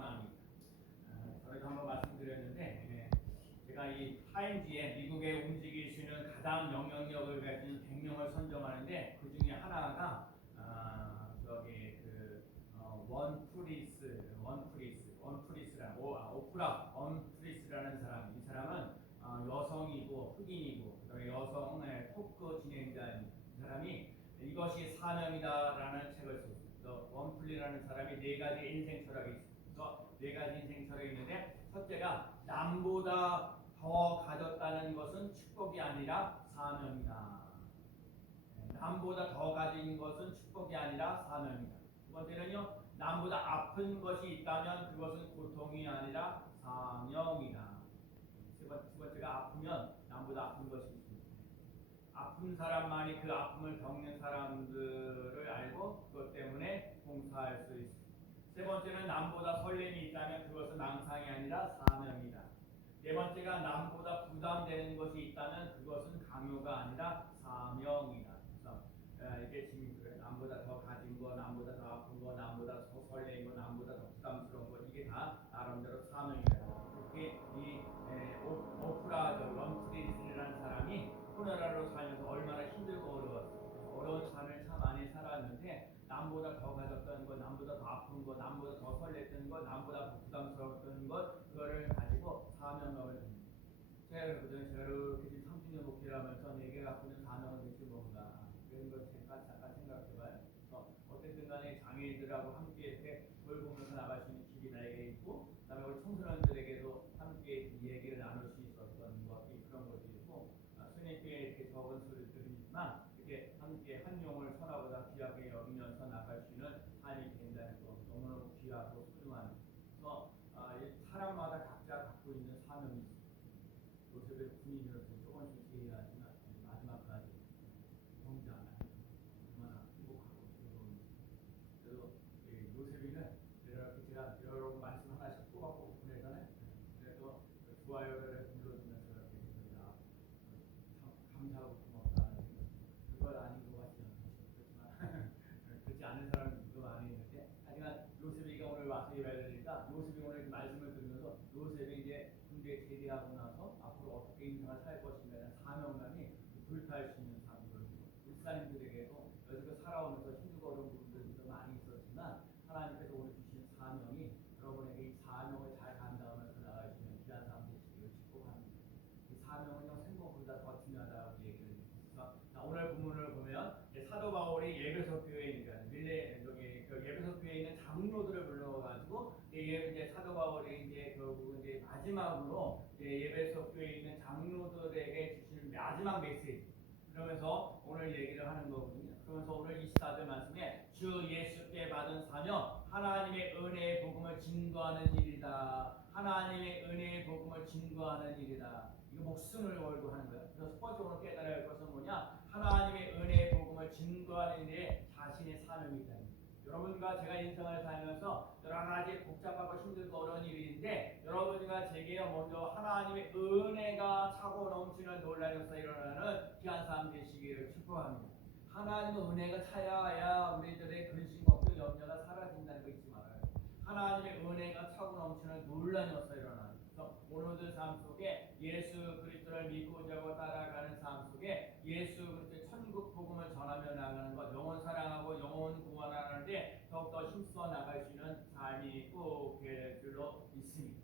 전합니다. 저희가 한번 말씀드렸는데 제가 이 타임지에 미국에 움직일 수 있는 가장 영향력을 가진 100명을 선정하는데 그 중에 하나가 오프라 원프리스라는 사람. 이 사람은 여성이고 흑인이고 그다음에 여성의 토크 진행자입니다. 이 사람이 이것이 사명이다라는 책을 썼습니다. 원플리라는 사람이 네 가지 인생 철학이 있습니다. 네 가지 인생 철학이 있는데 첫째가 남보다 더 가졌다는 것은 축복이 아니라 사명이다. 남보다 더 가진 것은 축복이 아니라 사명이다. 두 번째는요, 남보다 아픈 것이 있다면 그것은 고통이 아니라 사명이다. 두 번째가 아프면 남보다 아픈 것이 있습니다. 아픈 사람만이 그 아픔을 겪는 사람들을 알고 그것 때문에 봉사할 수 있습니다. 세 번째는 남보다 설렘이 있다면 그것은 망상이 아니라 사명이다. 네 번째가 남보다 부담되는 것이 있다면 그것은 강요가 아니라 사명이다. 그래서 이게 지금 그래. 남보다 더 가진 거, 남보다 더 아픈 거, 남보다 더 설레인 거, 남보다 더 부담스러운 거, 이게 다 나름대로 사명이다. 이렇게 이 오프라 럼프리스라는 사람이 코로나로 살면서 얼마나 힘들고 어려운 삶을 참 많이 살았는데 남보다 더 가졌던 것, 남보다 더 아픈 것, 남보다 더 설렜던 것, 남보다 더 부담스러웠던 것, 그거를 가지고 사명감을 줍니다. 제가 이렇게 지금 30년 목회를 하면서 내게 갖고 있는 사명은 대체 뭔가 그런 걸 잠깐 생각해봐요. 어쨌든 간에 장애인들하고 함께 이렇게 돌보면서 나갈 수 있는 길이 나에게 있고, 그다음에 우리 청소년들에게도 함께 얘기를 나눌 수 있었던 것이 그런 것도 있고, 스님께 이렇게 적은 소리를 들으지만 이렇게 함께 한 용을 천하보다 귀하게 여기면서 나갈 수 있는 삶이 된다는 것 너무너무 귀하고 소중한. 그래서 사람마다 각자 갖고 있는 사명이 있습니다. 요셉의 군인으로서 조금씩 제의하지만 마지막까지 형제 안 하고 얼마나 행복하고 즐거운지. 그래도 요셉이는 이렇게 제가 여러분 말씀 하나씩 꼬박꼬박 보내잖아요. 그래서 좋아요를 눌러주면서 이렇게 해서 참 감사하고 고맙다는 생각. 그걸 아닌 것 같지 않지만 그렇지 않은 사람은 누가 많이 있는데, 하지만 요셉이가 오늘 와서 이야기를 하니까 요셉이 오늘 말씀을 들으면서 요셉이 이제 군대 제대하고 나서 앞으로 어떻게 인생을 살 것인가에 사명감이 불타할 수 있는 삶이거든요. 목사님들에게도 여기서 살아오면서 힘들고 어려운 부분들도 많이 있었지만 하나님께서 오늘 주신 사명이 여러분에게 이 사명을 잘 감당하면서 나갈 수 있는 귀한 삶 되시기를 축복합니다. 이 사명은요 생각보다 더 중요하다고 얘기를 해주셔서, 오늘 본문을 보면 사도 바울이 예배소 교회니까 예배소 교회에 있는 장로들을 불러가지고 이제 사도 바울이 이제 결국 이제 마지막으로 예배소 교회에 있는 장로들에게 주시는 마지막 메시지. 그러면서 오늘 얘기를 하는 거거든요. 그러면서 오늘 24절 말씀에 주 예수께 받은 사명, 하나님의 은혜의 복음을 증거하는 일이다. 하나님의 은혜의 복음을 증거하는 일이다. 이거 목숨을 걸고 하는 거예요. 그래서 첫 번째 오늘 깨달아야 할 것은 뭐냐? 하나님의 은혜의 복음을 증거하는 일에 자신의 사명이 있다. 여러분과 제가 인생을 살면서 여러 가지 복잡하고 힘들고 어려운 일인데, 여러분과 제게 먼저 하나님의 은혜가 차고 넘치는 놀라운 역사 일어나는 귀한 삶 되시기를 축복합니다. 하나님의 은혜가 차야 우리들의 근심, 걱정, 염려가 사라진다는 거 잊지 말아요. 하나님의 은혜가 차고 넘치는 놀라운 역사 일어나는. 그래서 오늘들 삶 속에 예수 그리스도를 믿고자 따라가는 삶 속에 예수 그리스도의 천국 복음을 전하며 나가는 것, 영혼 사랑하고 영혼 구원하는데 더욱더 힘써 나갈 수 있는 삶이 꼭 될 줄로 믿습니다.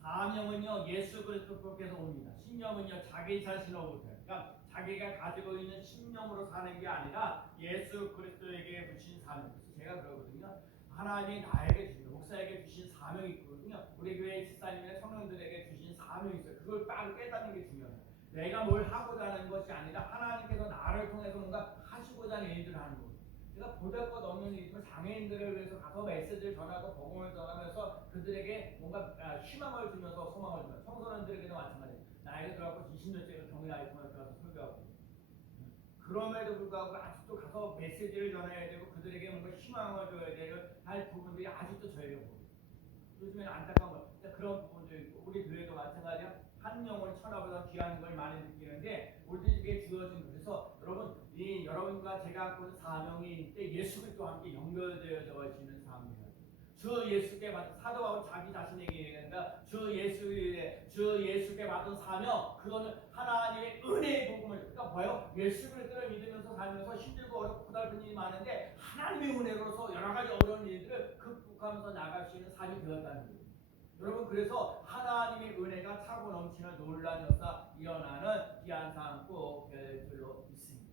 사명은요 예수 그리스도께서 옵니다. 신념은요 자기 자신으로부터, 그러니까 자기가 가지고 있는 신념으로 사는 게 아니라 예수 그리스도에게 주신 사명. 제가 그러거든요. 하나님이 나에게 주신, 목사에게 주신 사명이 있거든요. 우리 교회 집사님이나 청년들에게 주신 사명이 있어요. 그걸 딱 깨닫는 게 중요해요. 내가 뭘 하고자 하는 것이 아니라 하나님께서 나를 통해서 뭔가 하시고자 하는 일들을 하는 거예요. 제가 보잘 것 없는 일이지만 장애인들을 위해서 가서 메시지를 전하고 복음을 전하면서 그들에게 뭔가 희망을 주면서 소망을 주면서, 청소년들에게도 마찬가지예요. 나이가 들어가고 20년째 경리나이 통해서 가서 설교하고, 그럼에도 불구하고 아직도 가서 메시지를 전해야 되고 그들에게 뭔가 희망을 줘야 할 부분들이 아직도 저에게 보여요. 요즘에는 안타까운 거, 그런 부분도 있고, 우리 교회도 마찬가지야. 한 영혼 천하보다 귀한 걸 많이 느끼는데 우리에게 주어진, 그래서 여러분과 제가 갖고 있는 사명이 이때 예수 그리스도와 함께 연결되어져 있는 삶입니다. 주 예수께 받은 사도 바울 자기 자신에게 얘기한다. 주 예수께 받은 사명, 그거는 하나님의 은혜의 복음을, 그러니까 뭐예요? 예수 그리스도를 믿으면서 살면서 힘들고 어렵고 고달픈 일이 많은데 하나님의 은혜로서 여러 가지 어려운 일들을 극복하면서 나갈 수 있는 삶이 되었다는 거예요. 여러분, 그래서 하나님의 은혜가 차고 넘치는 놀라운 역사 일어나는 귀한 삶 꼭 될 줄로 믿습니다.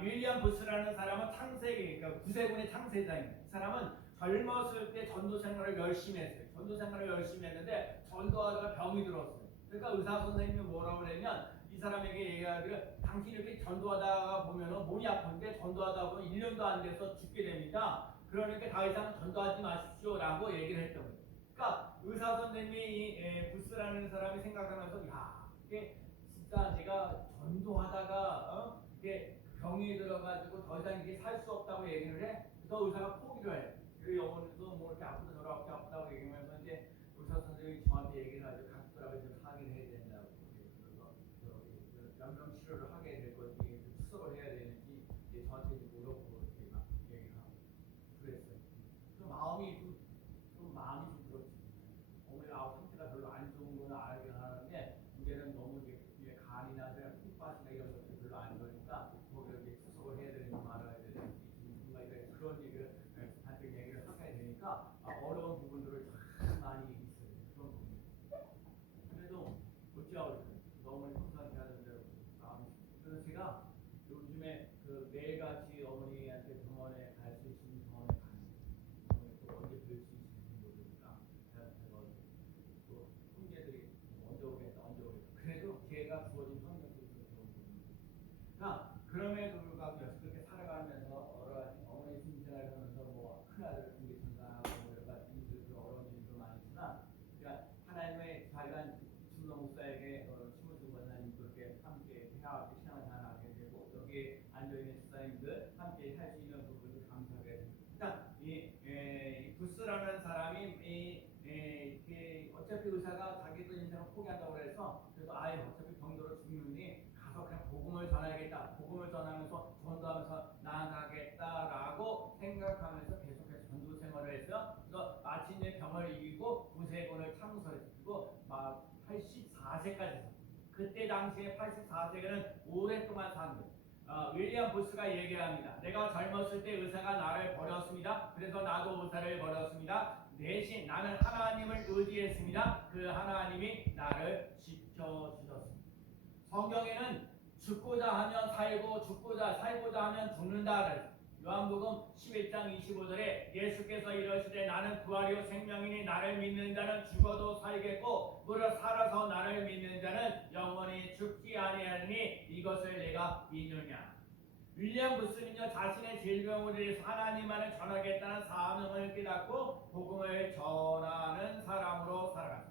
윌리엄 부스라는 사람은 창세기, 그러니까 구세군의 창세자입니다. 이 사람은 젊었을 때 전도 생활을 열심히 했어요. 전도 생활을 열심히 했는데 전도하다가 병이 들었어요. 그러니까 의사 선생님이 뭐라고 그러냐면 이 사람에게 얘기하기를, 당신이 이렇게 전도하다가 보면 몸이 아픈데 전도하다 보면 1년도 안 돼서 죽게 됩니다. 그러니까 더 이상 전도하지 마십시오라고 얘기를 했던 거예요. 그러니까 의사 선생님이 부스라는 사람이 생각하면서, 야, 이게 진짜 내가 전도하다가 이게 병이 들어가지고 더 이상 이게 살 수 없다고 얘기를 해. 그래서 의사가 포기를 해. 그 영혼도 뭐 이렇게 아프다 저렇게 아프다고 얘기하면서 이제 의사 선생님이 저한테 얘기를 하죠. 가족들하고 좀 상의를 해야 된다고. 그래서 연명 치료를 하게 될 건지 투석을 해야 되는지 이제 저한테 물어보고 이렇게 막 얘기를 하고 그랬어요. 그 마음이 좀 그렇지. 어머니가 상태가 별로 안 좋은 거는 알긴 하는데 문제는 너무 이제 간이나 콩팥이나 이런 것들이 별로 안 좋으니까 거기를 이제 투석을 해야 되는지 말아야 되는지 정말 그런 얘기를 한테 얘기를 하게 되니까 어려운 부분들을 참 많이 있어요. 그런 부분. 그래도 어찌하고 너무 항상 하는 대로 마음이. 그래서 제가 요즘에 그 매일같이 어머니한테 병원에 갈 수 있는 병원에 가는 또 언제 뵐 수 있을지 모르니까 제가 또 형제들이 언제 오겠다. 그래도 기회가 주어진 환경에서 좋은 부분입니다. 그럼에도 불구하고 그렇게 살아가면서 어머니 신생활을 하면서 뭐 큰아들 중개천사하고 여러 가지 일들, 어려운 일도 많이 있지만, 그러니까 하나님의 자기가 김노 목사에게 심우준 권사님 그렇게 함께 회화하게 신앙생활하게 되고 여기 앉아있는 집사님들 함께 할 수 있는 부분을 감사하게 됩니다. 일단 이 부스라는 사람이 어차피 의사가 자기도 인생을 포기한다고 해서 그래서 아예 어차피 병들어 죽는니 가서 그냥 복음을 전하겠다. 복음을 전하면서 전도하면서 나아가겠다라고 생각하면서 계속해서 전도 생활을 했어요. 그래서 마침내 병을 이기고 구세군을 창설했고 막 84세까지. 그때 당시에 84세는 오랫동안 산 거예요. 윌리엄 부스가 얘기합니다. 내가 젊었을 때 의사가 나를 버렸습니다. 그래서 나도 의사를 버렸습니다. 대신 나는 하나님을 의지했습니다. 그 하나님이 나를 지켜주셨습니다. 성경에는 죽고자 하면 살고 살고자 하면 죽는다. 요한복음 11장 25절에 예수께서 이러시되 나는 부활이요 생명이니 나를 믿는 자는 죽어도 살겠고 무릇 살아서 나를 믿는 자는 영원히 죽지 아니하니 이것을 내가 믿느냐. 윌리엄 부스는요, 자신의 질병으로 인해서 하나님만을 전하겠다는 사명을 깨닫고 복음을 전하는 사람으로 살아갔습니다.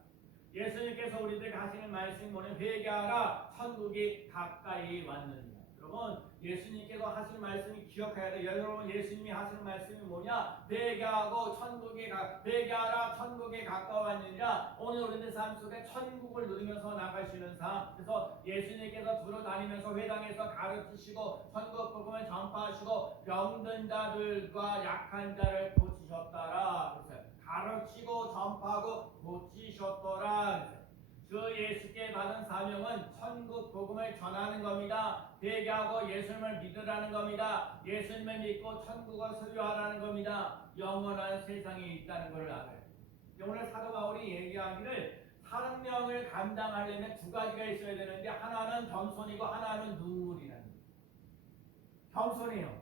예수님께서 우리들에게 하시는 말씀이 뭐냐면 회개하라 천국이 가까이 왔느니라. 여러분, 예수님께서 하시는 말씀이 기억해야 돼요. 여러분, 예수님이 하시는 말씀이 뭐냐? 회개하라 천국에 가까웠느니라. 오늘 우리들 삶 속에 천국을 누리면서 나가시는 삶. 그래서 예수님께서 두루 다니면서 회당에서 가르치시고 천국 복음을 전파하시고 병든 자들과 약한 자를 고치셨더라. 그래서 가르치고 전파하고 고치셨더라. 주 예수께 받은 사명은 천국 복음을 전하는 겁니다. 회개하고 예수님을 믿으라는 겁니다. 예수님을 믿고 천국을 소유하라는 겁니다. 영원한 세상에 있다는 것을 알아요. 오늘 사도 바울이 얘기하기를 사명을 감당하려면 두 가지가 있어야 되는데 하나는 겸손이고 하나는 눈물이라는 거예요. 겸손해요.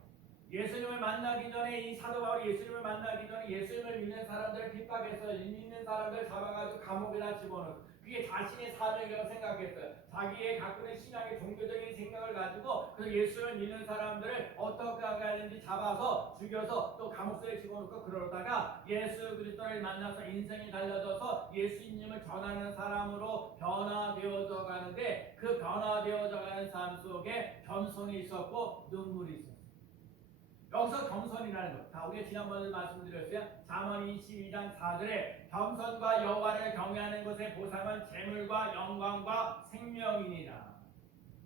예수님을 만나기 전에 이 사도 바울이 예수님을 만나기 전에 예수님을 믿는 사람들을 핍박해서 믿는 사람들 잡아가지고 감옥에다 집어넣고 그게 자신의 사명이라고 생각했어요. 자기의 갖고 있는 신앙의 종교적인 생각을 가지고 그 예수를 믿는 사람들을 어떻게 하는지 잡아서 죽여서 또 감옥소에 집어넣고 그러다가 예수 그리스도를 만나서 인생이 달라져서 예수님을 전하는 사람으로 변화되어져 가는데 그 변화되어져 가는 삶 속에 겸손이 있었고 눈물이 있었어요. 여기서 겸손이라는 것. 자, 우리가 지난번에 말씀드렸어요. 잠언 22장 4절에 겸손과 여호와를 경외하는 것의 보상은 재물과 영광과 생명이니라.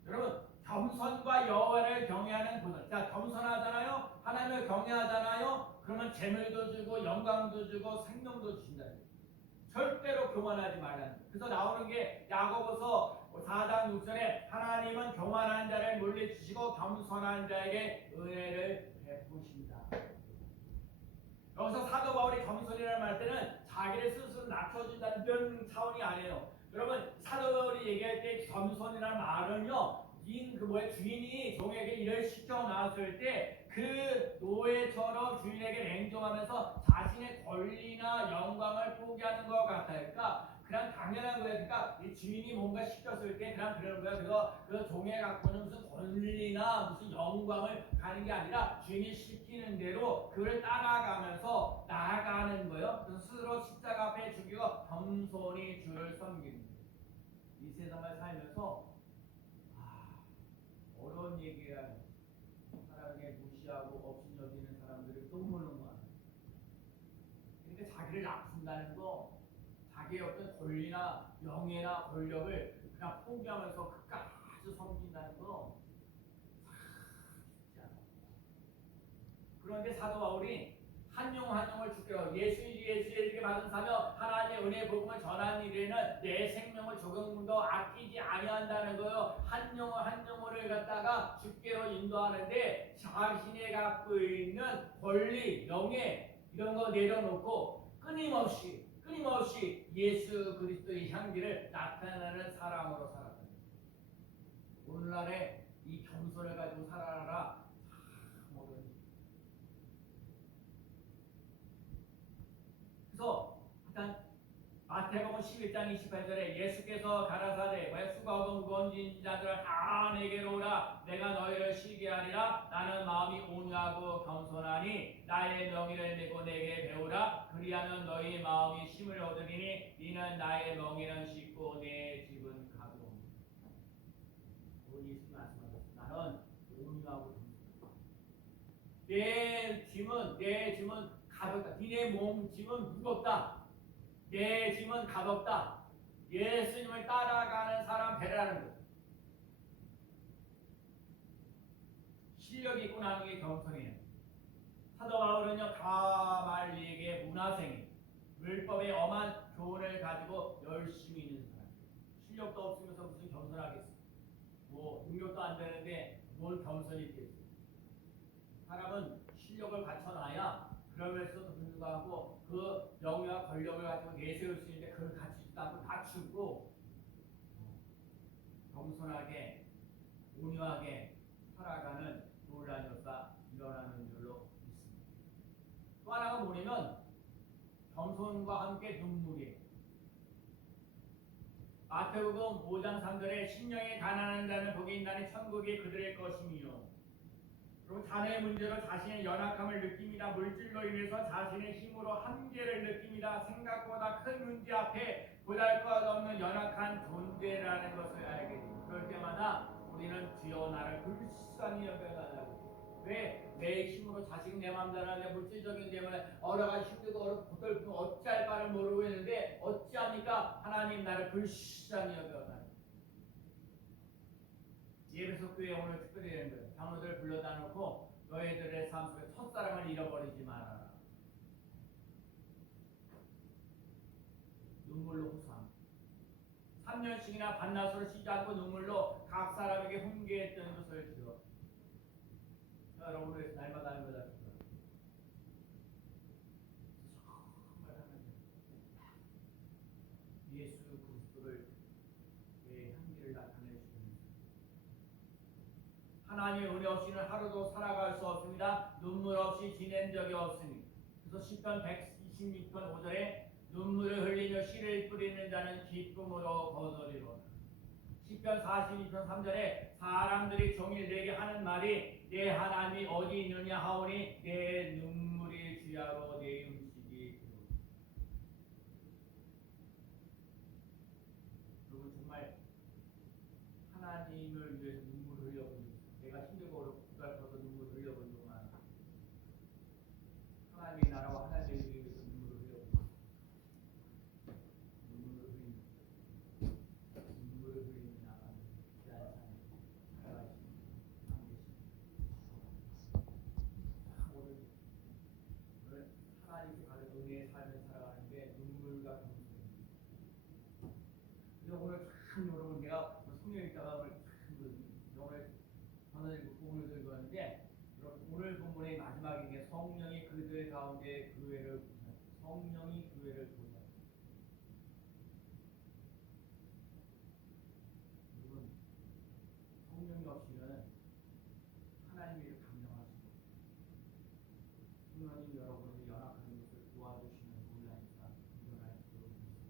여러분, 겸손과 여호와를 경외하는 보상. 자, 겸손하잖아요. 하나님을 경외하잖아요. 그러면 재물도 주고 영광도 주고 생명도 주신다. 절대로 교만하지 말라는 거예요. 그래서 나오는 게 야고보서 4장 6절에 하나님은 교만한 자를 물리치시고 겸손한 자에게 은혜를 베푸신다. 여기서 사도 바울이 겸손이라는 말 때는 자기를 스스로 낮춰준다는 그런 차원이 아니에요. 여러분 사도 바울이 얘기할 때 겸손이라는 말은요, 주인이 종에게 일을 시켜 놨을 때 그 노예처럼 주인에게 냉정하면서 자신의 권리나 영광을 포기하는 것 같아요. 그러니까 그냥 당연한 거예요. 그러니까 이 주인이 뭔가 시켰을 때 그냥 그러는 거예요. 그래서 그 종에 갖고는 무슨 권리나 무슨 영광을 가는 게 아니라 주인이 시키는 대로 그를 따라가면서 나아가는 거예요. 그래서 스스로 십자가 앞에 죽이고 겸손히 주를 섬기는 거예요. 이 세상을 살면서 어려운 얘기가 사람에게 무시하고 없인 여기는 사람들이 너무너무 많아요. 그러니까 자기를 낮춘다는 거, 자기의 어떤 권리나 명예나 권력을 그냥 포기하면서 끝까지 섬긴다는 거 쉽지 않아요. 그런데 사도 바울이 한 영 한 영을 주께로 예수에게 받은 사명 하나님의 은혜 복음을 전하는 일에는 내 생명을 조금도 아끼지 아니한다는 거요. 한 영혼 한 영혼을 갖다가 주께로 인도하는데 자신이 갖고 있는 권리, 명예 이런 거 내려놓고 끊임없이 예수 그리스도의 향기를 나타내는 사람으로 살았다. 오늘날에 이 겸손을 가지고 살아라. 그래서 일단 마태복음 11장 28절에 예수께서 가라사대 왜 수고하고 무거운 짐진 자들아 다 내게로 오라 내가 너희를 쉬게 하리라 나는 마음이 온유하고 겸손하니 나의 명의를 메고 내게 배우라 그리하면 너희 마음이 쉼을 얻으리니 이는 나의 명의는 쉽고 내 집은 가벼우니라. 우리 예수님 말씀하셨습니다. 나는 온유하고 겸손하다. 내 짐은 가볍다. 니네 몸 짐은 무겁다. 내 짐은 가볍다. 예수님을 따라가는 사람 배라는 거예요. 실력이 있고 나는 게 겸손이에요. 사도 바울은요 가말리에게 문화생이 율법의 엄한 교훈을 가지고 열심히 있는 사람. 실력도 없으면서 무슨 겸손하겠어? 뭐 능력도 안 되는데 뭘 겸손이 있겠어? 사람은 실력을 갖춰놔야 그러면서도 불구하고 그 명예와 권력을 가지고 내세울 수 있는데 그걸 갖추지도 않고 낮추고 겸손하게 온유하게 살아가는 놀라운 역사 일어나는 줄로 믿습니다. 또 하나가 뭐냐면 겸손과 함께 눈물이에요. 마태복음 5장 3절에 심령이 가난한 자는 복이 있나니 천국이 그들의 것이며 그리고 자녀의 문제로 자신의 연약함을 느낍니다. 물질로 인해서 자신의 힘으로 한계를 느낍니다. 생각보다 큰 문제 앞에 보잘것없는 연약한 존재라는 것을 알게 됩니다. 그럴 때마다 우리는 주여 나를 불쌍히 여겨달라고. 왜? 내 힘으로 자식 내 맘대로 내 물질적인 때문에 여러 가지 힘들고 어렵고 고달프고 어찌할 바를 모르고 있는데 어찌합니까? 하나님 나를 불쌍히 여겨달라고. 예배소 교회 오늘 특별히 되는 거예요. 장로들 불러다 놓고 너희들의 삶 속에 첫사랑을 잃어버리지 말아라. 눈물로 호소합니다. 3년씩이나 반나절을 쉬지 않고 눈물로 각 사람에게 훈계했던 것을 들어. 여러분 우리 날마다 정말 하나님 예수 그리스도를 내 향기를 나타내시는 하나님의 은혜 없이는 하루도 살아갈 수 없습니다. 눈물 없이 지낸 적이 없으니. 그래서 시편 126편 5절에 눈물을 흘리며 씨를 뿌리는 자는 기쁨으로 거두리로다. 시편 42편 3절에 사람들이 종일 내게 하는 말이 내 하나님이 어디 있느냐 하오니 내 눈물이 주야로 내 음식이 되오니. 여러분 정말 하나님을 위해서 눈물을 흘려본 적 있어요. 내가 힘들고 어렵고 고달퍼서 눈물을 흘려본 적은 많아요. 하나님의 나라와 하나님의 일을 위해서 눈물을 흘려본 적 있어요. 눈물을 흘리며 나가는 귀한 삶을 살아가시는 참 오늘 하나님께 받은 은혜의 삶을 살아가는 게 눈물과 감동입니다. 그래서 오늘 참 여러분 내가 성경 읽다가 오늘 저는 본문을 들고 왔는데 오늘 본문의 마지막인 게 성령이 그들 가운데 교회를 성령이 교회를 보셨다. 여러분 성령이 없이는 하나님의 일을 감당할 수 없어요. 성령님 여러분을 연합하는 것을 도와주시는 놀라운 사 일어날 수 있습니다.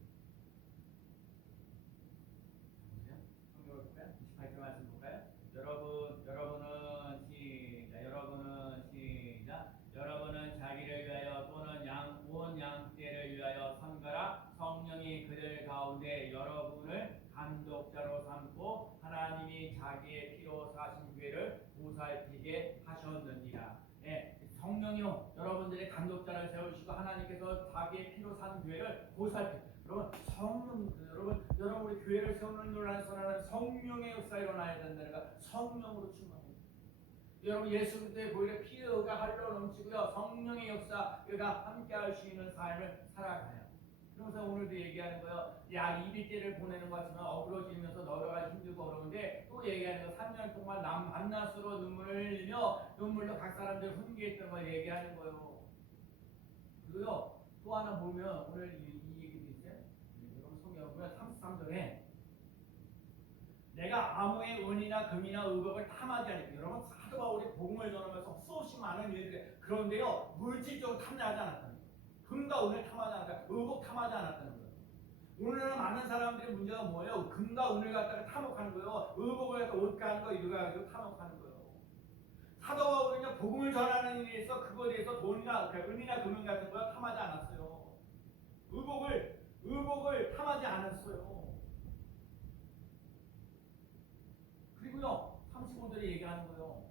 보세요. 성경을 볼까요? 28절 말씀 볼까요? 여러분은 자기를 위하여 또는 온 양떼를 위하여 삼가라. 성령이 그들 가운데 여러분을 감독자로 삼고 하나님이 자기의 피로 사신 교회를 보살피게 하셨느니라. 예, 성령이요 여러분들의 감독자를 세우시고 하나님께서 자기의 피로 산 교회를 보살피. 여러분 우리 교회를 세우는 놀라운 선언은 성령의 역사 일어나야 된다는 거. 성령으로 충만합니다. 여러분 예수 그리스도의 보혈의 피가 흘러 넘치고요. 성령의 역사가 함께할 수 있는 삶을 살아가요. 그래서 오늘도 얘기하는 거예요. 약 200개를 보내는 것 같지만 어그러지면서 여러 가지 힘들고 어려운데 또 얘기하는 거 3년 동안 남 밤낮으로 눈물을 흘리며 눈물로 각 사람들 훈계했던 걸 얘기하는 거예요. 그리고요 또 하나 보면 오늘 이 얘기도 있어요. 여러분 성경 보면 33절에 내가 아무의 은이나 금이나 의복을 탐하지 않고 여러분 사도 바울이 복음을 전하면서 수없이 많은 일들이 그런데요 물질적으로 탐내하지 않았다는 거예요. 금과 은을 탐하지 않았다. 의복 탐하지 않았다는 거예요. 오늘은 많은 사람들의 문제가 뭐예요? 금과 은을 갖다가 탐욕하는 거예요. 의복을 갖다 옷 가는 거 이거 가지고 탐욕하는 거예요. 사도 바울은요 복음을 전하는 일에 대해서 그거에 대해서 돈이나 은이나 금융 같은 거 탐하지 않았어요. 의복을 탐하지 않았어요. 그리고요 35절에 얘기하는 거예요.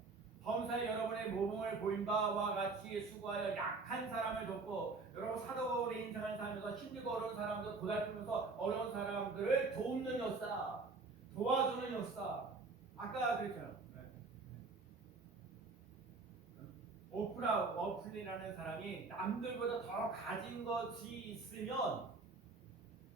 범사에 여러분의 모범을 보인 바와 같이 수고하여 약한 사람을 돕고 여러분 사도 바울의 인생을 살면서 힘들고 어려운 사람들 고달프면서 어려운 사람들을 돕는 역사, 도와주는 역사. 아까 그랬잖아요. 오프라 워플리라는 사람이 남들보다 더 가진 것이 있으면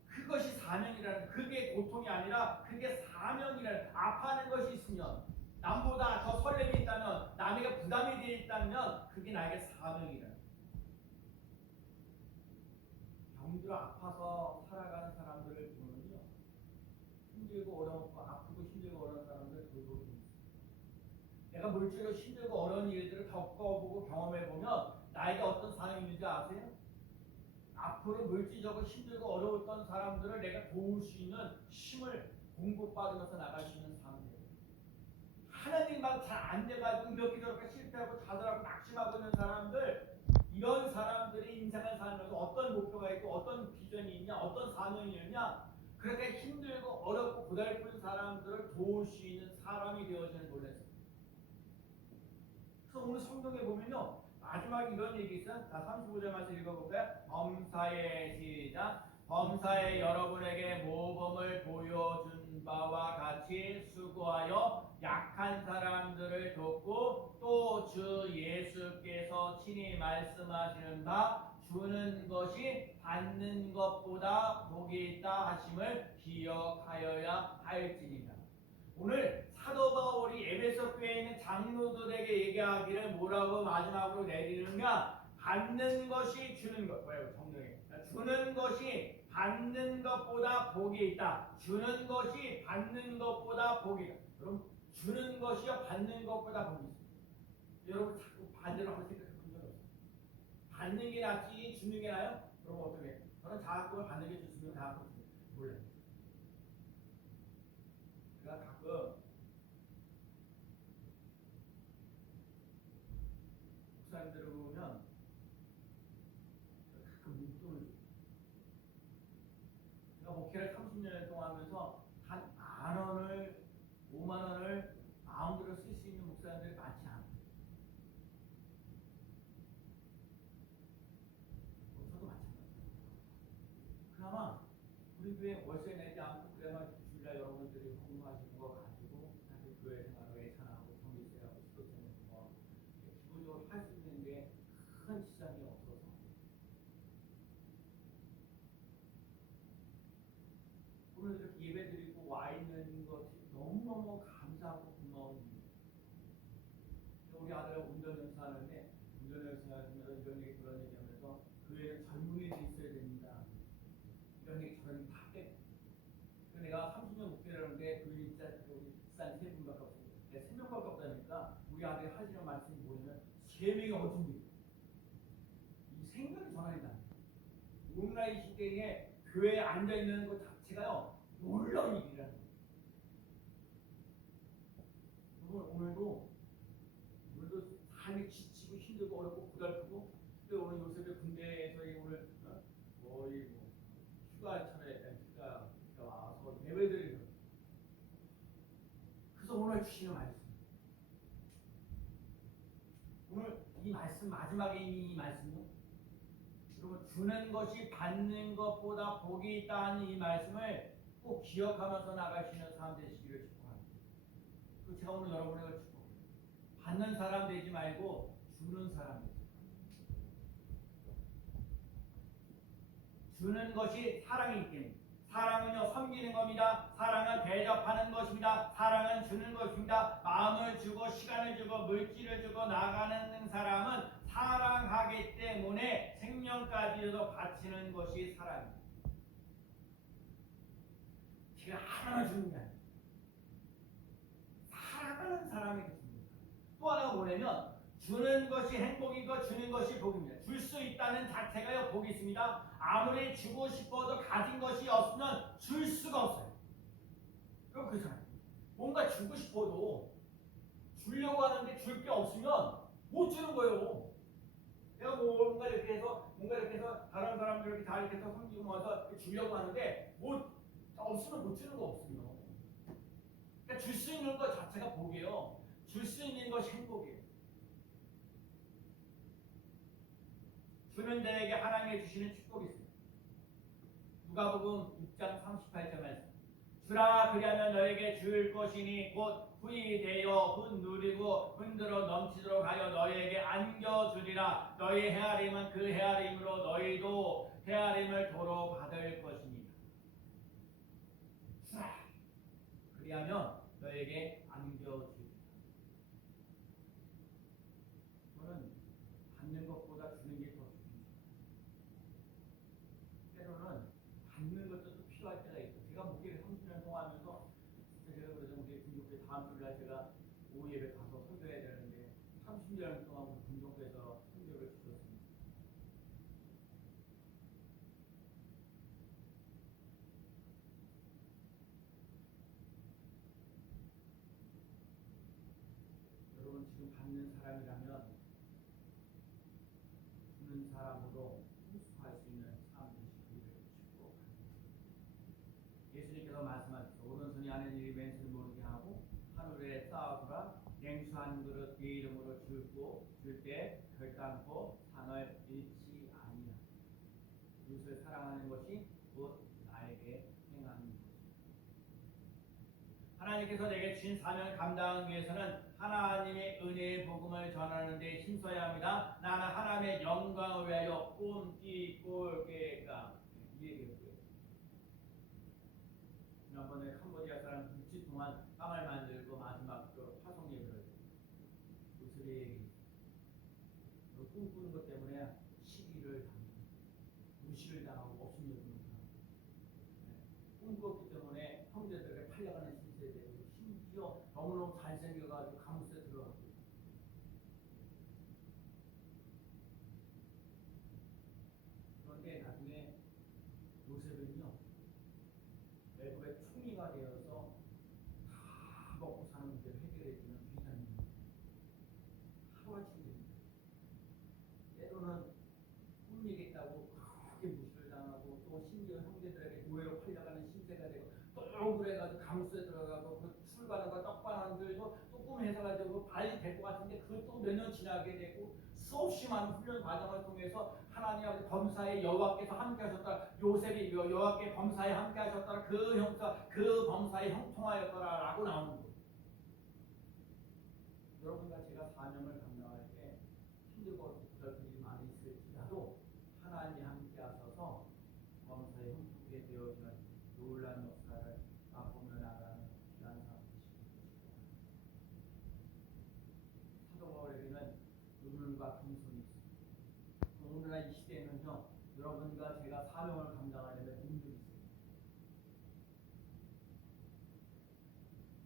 그것이 사명이라는, 그게 고통이 아니라 그게 사명이라는, 아파하는 것이 있으면 남보다 더 설렘이 있다면, 남에게 부담이 되어 있다면 그게 나에게 사명이라는. 병들어 아파서 살아가는 사람들을 보면요 힘들고 어렵고 아프고 힘들고 어려운 사람들 돌보고 있어요. 내가 물질로 힘들고 어려운 일들을 겪어보고 경험해보면 나에게 어떤 사명이 있는지 아세요? 앞으로 물질적으로 힘들고 어려웠던 사람들을 내가 도울 수 있는 힘을 공급받으면서 나갈 수 있는 사람들. 하나님 막 잘 안 돼가지고 이렇게 저렇게 실패하고 좌절하고 낙심하고 있는 사람들, 이런 사람들의 인생을 살면서 어떤 목표가 있고 어떤 비전이 있냐, 어떤 사명이 있냐, 그렇게 힘들고 어렵고 고달픈 사람들을 도울 수 있는 사람이 되어지는 놀랐어요. 그래서 오늘 성경에 보면요 마지막에 이런 얘기 있어요. 자 35절 말씀 읽어볼까요? 범사에 시작. 범사에 여러분에게 모범을 보여준 바와 같이 수고하여 약한 사람들을 돕고 또 주 예수께서 친히 말씀하시는 바 주는 것이 받는 것보다 복이 있다 하심을 기억하여야 할지니라. 오늘 사도 바울이 에베소 교회에 있는 장로들에게 얘기하기를 뭐라고 마지막으로 내리느냐? 받는 것이 주는 것. 뭐예요? 정정해. 주는 것이 받는 것보다 복이 있다. 주는 것이 받는 것보다 복이 있다. 여러분 주는 것이요 받는 것보다 복이 있어요. 여러분 자꾸 반대로 한번 생각해 본 적 없어요? 받는 게 낫지 주는 게 나아요? 여러분 어떻게? 저는 자꾸 받는 게 좋습니다. 다 몰라요. 제가 가끔 목사님들을 보면 가끔 용돈을 줘요. 제가 목회를 30년 동안 하면서 단 10,000원을 50,000원을 마음대로 쓸 수 있는 목사님들이 많지 않아요. 저도 마찬가지예요. 그나마 우리 교회 월세 내지 않고 그래만 주일날 여러분들이 공부하시는 거 가지고 사실 교회 생활을 예산하고 전기세하고 수도세 내고 뭐 기본적으로 할 수 있는 게 큰 시장이 없어서 은혜도 있어야 됩니다. 이런 게 저런 다 빼고. 내가 30년 목회라는데 교인이 진짜 비싼 세 분밖에 없어요. 세 명밖에 없다니까 우리 아들이 하시는 말씀이 뭐냐면 세 명이 어떤 일? 이 생각이 전환이다. 온라인 시대에 교회에 앉아 있는 것 자체가요 놀라운 일이라는 거예요. 오늘도 삶이 지치고 힘들고 어렵고 고달프고 또 오늘 요셉의 군대에서 오늘 거의 뭐 휴가 와서 예배드리는 그래서 오늘 주시는 말씀 오늘 이 말씀 마지막에 있는 이 말씀은 여러분 주는 것이 받는 것보다 복이 있다는 이 말씀을 꼭 기억하면서 나가시는 사람 되시기를 축복합니다. 그 제가 오늘 여러분에게 축복합니다. 받는 사람 되지 말고 주는 사람 되세요. 주는 것이 사랑이기 때문에 사랑은요 섬기는 겁니다. 사랑은 대접하는 것입니다. 사랑은 주는 것입니다. 마음을 주고 시간을 주고 물질을 주고 나가는 사람은 사랑하기 때문에 생명까지도 바치는 것이 사랑입니다. 제가 하나만 주는 게 아니에요. 사랑하는 사람에게 줍니다. 또 하나가 뭐냐면 주는 것이 행복이고 주는 것이 복입니다. 줄 수 있다는 자체가요 복이 있습니다. 아무리 주고 싶어도 가진 것이 없으면 줄 수가 없어요. 그럼 그렇잖아요. 뭔가 주고 싶어도 주려고 하는데 줄 게 없으면 못 주는 거예요. 내가 뭔가 이렇게 해서 다른 사람들 이렇게 다 이렇게 해서 섬기고 모아서 주려고 하는데 없으면 못 주는 거 없으면. 그러니까 줄 수 있는 것 자체가 복이에요. 줄 수 있는 것이 행복이에요. 주는 자에게 하나님이 주시는 축복이 있습니다. 누가복음 6장 38절 말씀. 주라 그리하면 너에게 줄 것이니 곧 후히 되어 훗누리고 흔들어 넘치도록 하여 너에게 안겨주리라. 너희 헤아림은 그 헤아림으로 너희도 헤아림을 도로 받을 것이니라. 주라 그리하면 너에게 안겨주리라. 저는 받는 것보다 주는 게 더 중요해요. 때로는 받는 것도 또 필요할 때가 있어요. 제가 목회를 30년 동안 하면서 제가 그러죠. 우리 분교회 다음 주일날 제가 오후 예배 가서 설교해야 되는데 30년 동안 우리 분교회에서 설교를 주셨습니다. 여러분 지금 받는 사람이라면 주는 사람으로 승수할 수 있는 삶 되시기를 축복합니다. 예수님께서 말씀하셨죠. 오른손이 아는 일이 왼손이 모르게 하고 하늘에 쌓아두라. 냉수한 그릇 네 이름으로 줄 때 결단코 상을 잃지 아니하라. 이웃을 사랑하는 것이 곧 나에게 행하는 것입니다. 하나님께서 내게 주신 사명을 감당하기 위해서는 하나님의 은혜의 복음을 전하는 데 힘써야 합니다. 나는 하나님의 영광을 위하여 꿈띠 꼴게가 이 얘기였고요. 지난번에 캄보디아 사람 6주 동안 빵을 만들고 마지막으로 파송 예배를 요셉의 얘기. 꿈꾸는 것 때문에 시기를 당하고 무시를 당하고 업신여김을 당하고 꿈꿨기 때문에 형제들에게 팔려가는 신세에 되고 심지어 너무너무 잘생겨가지고 감옥에 들어가고. 그런데 나중에 요셉은요 애굽의 총리가 되어서 다 먹고 사는 문제를 해결해주는 비단입니다. 하루아침에 때로는 꿈이겠다고 그렇게 무시를 당하고 또 심지어 형제들에게 노예로 팔려가는 신세가 되고 또 그래가지고 감옥에 들어가고 그 술반하고 떡반들도 또 꿈해서가지고 발이 될 것 같은데 그것도 몇 년 지나게 되고 수없이 많은 훈련 과정을 통해서 하나님 아버지 범사에 여호와께서 함께하셨다. 요셉이 여호와께 범사에 함께하셨다. 그 범사에 형통하였더라라고 나오는 거예요. 여러분과 제가 사명을 감당할 때 힘들고 고달픈 일이 많이 있을지라도 하나님이 함께하셔서 범사에 형통하게 되어지는 놀라운 역사를 맛보며 나가는 귀한 사람 되시길 바랍니다. 사도 바울에게는 눈물과 금손이 있습니다. 오늘날 이 시대에는요 여러분과 제가 사명을 감당하려면 능력이 있어요.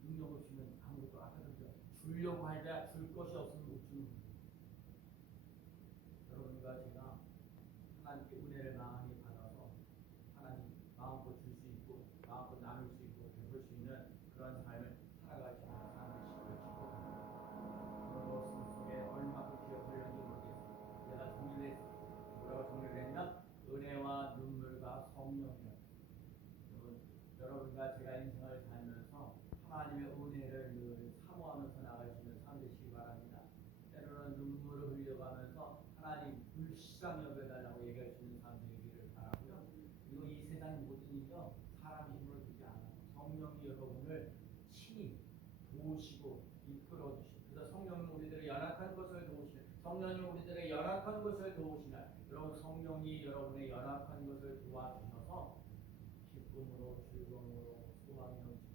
능력 없으면 아무것도 아까 그랬죠. 주려고 할 때 줄 것이 없으면 못 주는 거예요. 여러분과 제가 하나님께 은혜를 많이 받아서 하나님 마음껏 줄 수 있고 마음껏 나눌 수 있고 베풀 수 있는 그런 삶을 살아가시는 사람이시길 축복합니다. 오늘 말씀 속에 얼마큼 기억하려는지 모르겠습니다. 내가 정리를 뭐라고 정리를 했냐? 은혜와 눈물과 성령이라고. 여러분과 제가 인생을 살면서 하나님의 은혜를 늘 사모하면서 나갈 수 있는 삶 되시기 바랍니다. 때로는 눈물을 흘려가면서 하나님 불쌍히 여겨달라고 얘기할 수 있는 삶 되기를 바라고요. 그리고 이 세상 모든 일이요 사람 힘으로 되지 않아요. 성령이 여러분을 친히 도우시고 이끌어 주시고, 그래서 성령은 우리들의 연약한 것을 도우시는, 성령이 우리들의 연약한 것을 도우시는, 여러분 성령이 여러분의 연약한 것을 도와주셔서 기쁨으로 즐거움으로 소망이 넘치는